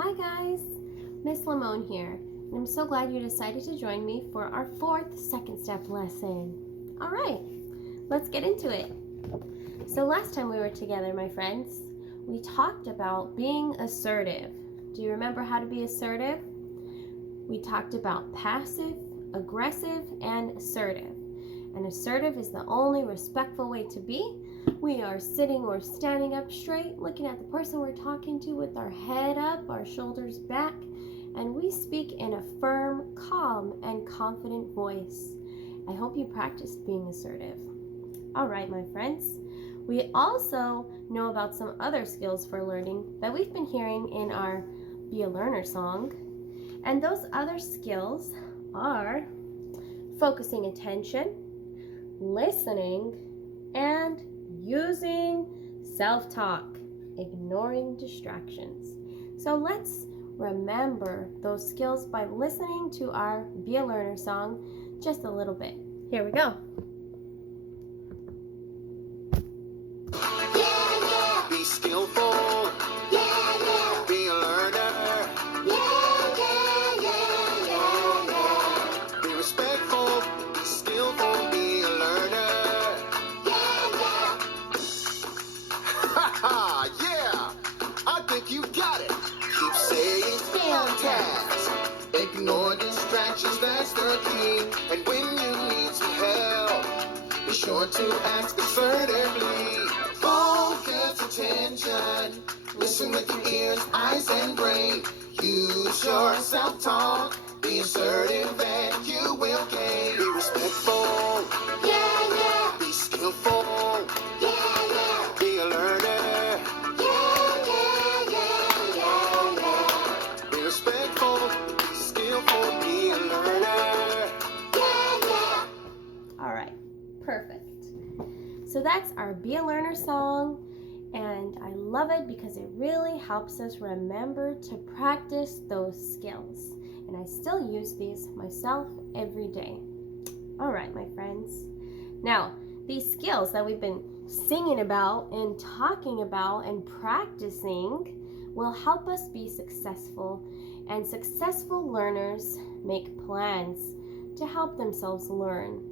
Hi guys, Miss Limon here, and I'm so glad you decided to join me for our fourth second step lesson. All right, let's get into it. So last time we were together, my friends, we talked about being assertive. Do you remember how to be assertive? We talked about passive, aggressive, and assertive. And assertive is the only respectful way to be. We are sitting or standing up straight, looking at the person we're talking to with our head up, our shoulders back, and we speak in a firm, calm, and confident voice. I hope you practiced being assertive. All right, my friends. We also know about some other skills for learning that we've been hearing in our Be a Learner song. And those other skills are focusing attention, listening, and using self-talk, ignoring distractions. So let's remember those skills by listening to our Be a Learner song just a little bit. Here we go. Be skillful. Be a learner. Be respectful. Be skillful. Be a learner. Ha yeah! I think you got it. Keep saying fantastic. Ignore distractions, that's the key. And when you need some help, be sure to ask assertively. Focus attention. Listen with your ears, eyes, and brain. Use your self-talk. Be assertive and you will gain. Be respectful. Be skillful. Be a learner. Be respectful. Be skillful. Be a learner. All right, perfect. So that's our Be a Learner song, and I love it because it really helps us remember to practice those skills. And I still use these myself every day. All right, my friends. Now, these skills that we've been singing about and talking about and practicing will help us be successful. And successful learners make plans to help themselves learn.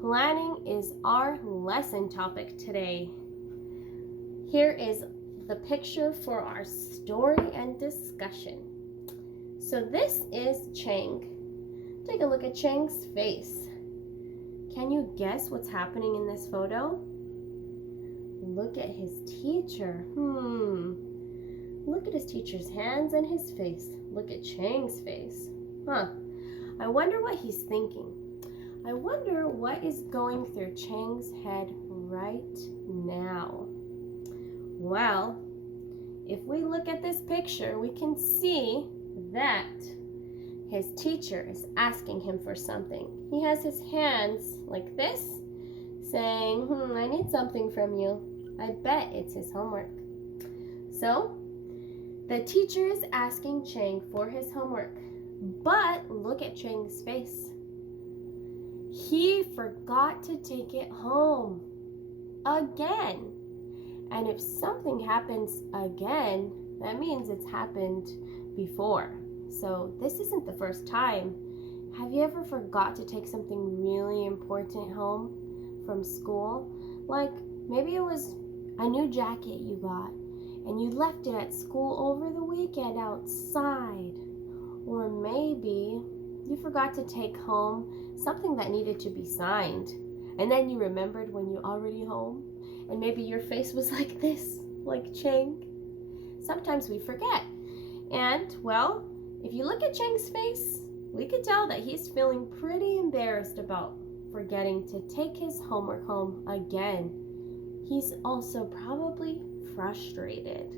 Planning is our lesson topic today. Here is the picture for our story and discussion. So this is Chang. Take a look at Chang's face. Can you guess what's happening in this photo? Look at his teacher. Look at his teacher's hands and his face. Look at Chang's face. I wonder what he's thinking. I wonder what is going through Chang's head right now. Well, if we look at this picture, we can see that his teacher is asking him for something. He has his hands like this, saying, I need something from you. I bet it's his homework. So, the teacher is asking Chang for his homework. But look at Chang's face. He forgot to take it home again. And if something happens again, that means it's happened before. So this isn't the first time. Have you ever forgot to take something really important home from school? Like maybe it was a new jacket you got and you left it at school over the weekend outside. Or maybe you forgot to take home something that needed to be signed, and then you remembered when you're already home, and maybe your face was like this, like Chang. Sometimes we forget. And, well, if you look at Chang's face, we could tell that he's feeling pretty embarrassed about forgetting to take his homework home again. He's also probably frustrated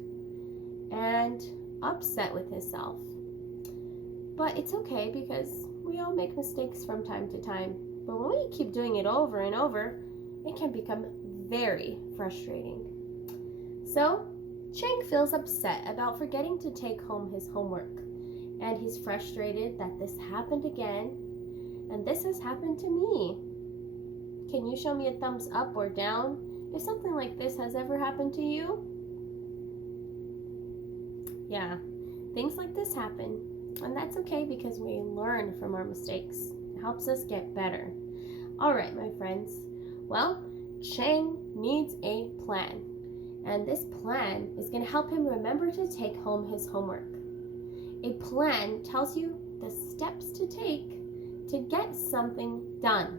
and upset with himself. But it's okay because we all make mistakes from time to time. But when we keep doing it over and over, it can become very frustrating. So, Chang feels upset about forgetting to take home his homework. And he's frustrated that this happened again. And this has happened to me. Can you show me a thumbs up or down if something like this has ever happened to you? Yeah, things like this happen, and that's okay because we learn from our mistakes. It helps us get better. All right, my friends. Well, Chang needs a plan, and this plan is going to help him remember to take home his homework. A plan tells you the steps to take to get something done.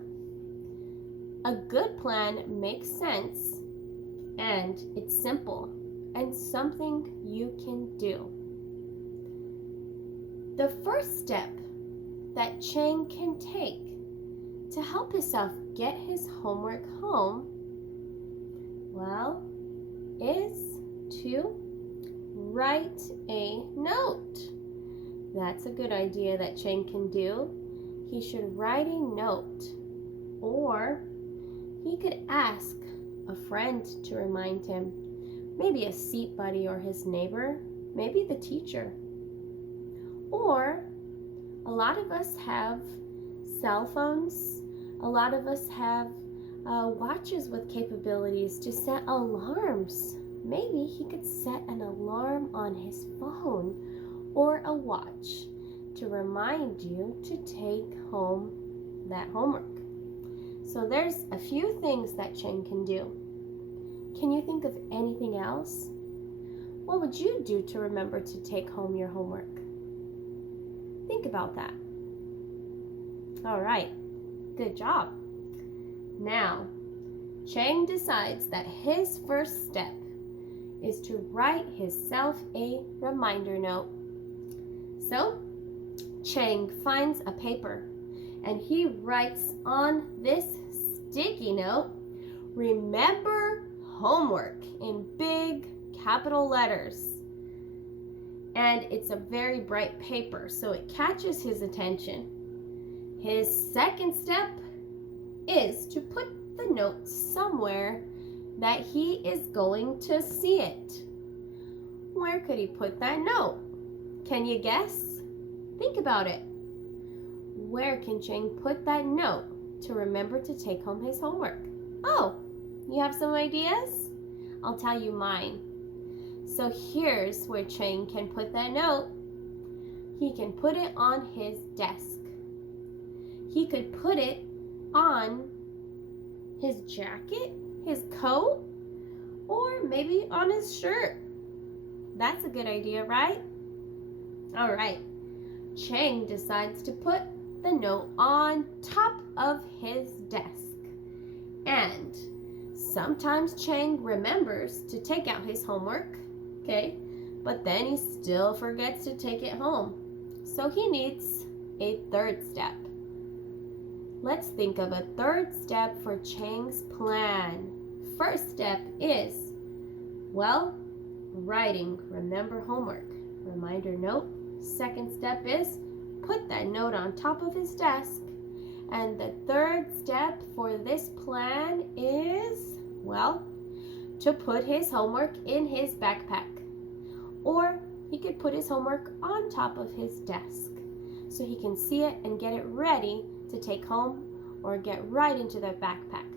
A good plan makes sense, and it's simple and something you can do. The first step that Chang can take to help himself get his homework home, well, is to write a note. That's a good idea that Chang can do. He should write a note, or he could ask a friend to remind him, maybe a seat buddy or his neighbor, maybe the teacher. Or a lot of us have cell phones. A lot of us have watches with capabilities to set alarms. Maybe he could set an alarm on his phone or a watch to remind you to take home that homework. So there's a few things that Chang can do. Can you think of anything else? What would you do to remember to take home your homework? Think about that. All right, good job. Now, Chang decides that his first step is to write himself a reminder note. So, Chang finds a paper and he writes on this sticky note, "Remember homework," in big capital letters. And it's a very bright paper, so it catches his attention. His second step is to put the note somewhere that he is going to see it. Where could he put that note? Can you guess? Think about it. Where can Chang put that note to remember to take home his homework? Oh, you have some ideas? I'll tell you mine. So here's where Chang can put that note. He can put it on his desk. He could put it on his jacket, his coat, or maybe on his shirt. That's a good idea, right? All right. Chang decides to put the note on top of his desk. And sometimes Chang remembers to take out his homework, okay? But then he still forgets to take it home. So he needs a third step. Let's think of a third step for Chang's plan. First step is, well, writing remember homework reminder note. Second step is put that note on top of his desk. And the third step for this plan is, well, to put his homework in his backpack. Or he could put his homework on top of his desk so he can see it and get it ready to take home or get right into their backpack.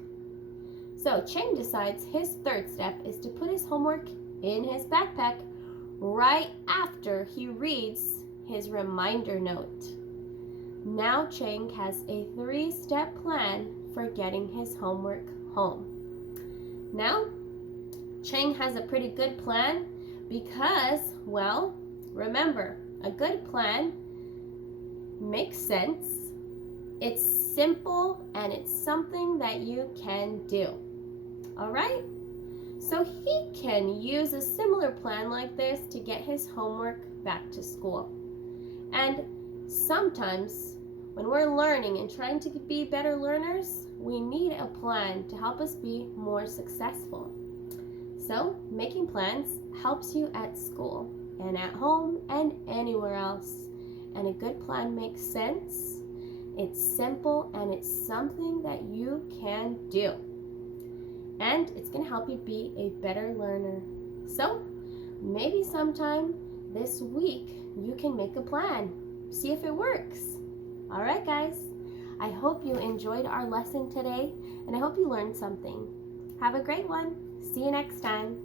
So Chang decides his third step is to put his homework in his backpack right after he reads his reminder note. Now Chang has a 3-step plan for getting his homework home. Now, Chang has a pretty good plan because, well, remember, a good plan makes sense, it's simple, and it's something that you can do. All right? So he can use a similar plan like this to get his homework back to school. And sometimes when we're learning and trying to be better learners, we need a plan to help us be more successful. So making plans helps you at school and at home and anywhere else. And a good plan makes sense, it's simple, and it's something that you can do. And it's going to help you be a better learner. So maybe sometime this week you can make a plan. See if it works. All right, guys. I hope you enjoyed our lesson today, and I hope you learned something. Have a great one. See you next time.